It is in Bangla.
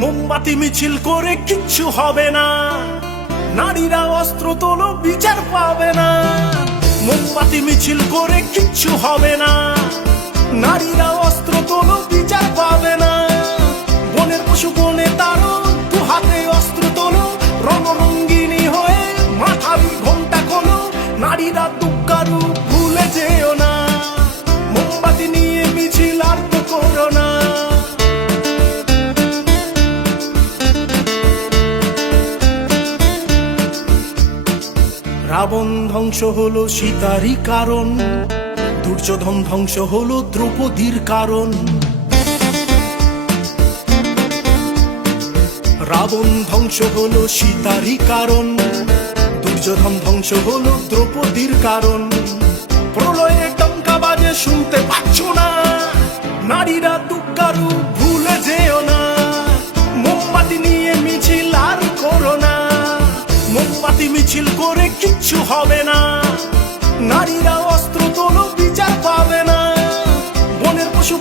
মোমবাতি মিছিল করে কিচ্ছু হবে না, নারীরা অস্ত্র তোলো বিচার পাবে না। মোমবাতি মিছিল করে কিচ্ছু হবে না, নারীরা অস্ত্র তোলো বিচার পাবে না। বনের পশু বনে তারো, দু হাতে অস্ত্র তোলো, রণরঙ্গিনী হয়ে মাথাবি ঘোমটা খোলো। নারীরা দুঃখারু ভুলে যেও না, মোমবাতি নিয়ে মিছিল আর তো করো না। রাবণ ধ্বংস হলো সীতারই কারণ, দুর্যোধন ধ্বংস হলো দ্রৌপদীর কারণ। রাবণ ধ্বংস হলো সীতারই কারণ, দুর্যোধন ধ্বংস হলো দ্রৌপদীর কারণ। প্রলয়ে টঙ্কা বাজে শুনতে পাচ্ছ না, নারীরা দুঃখারু ভুলে যেও না। মোমবাতি নিয়ে মিছিল আর করো না, মোমবাতি মিছিল করে কিচ্ছু হবে না, নারীরা অস্ত্র তোলো বিচার পাবে না। বনের পশু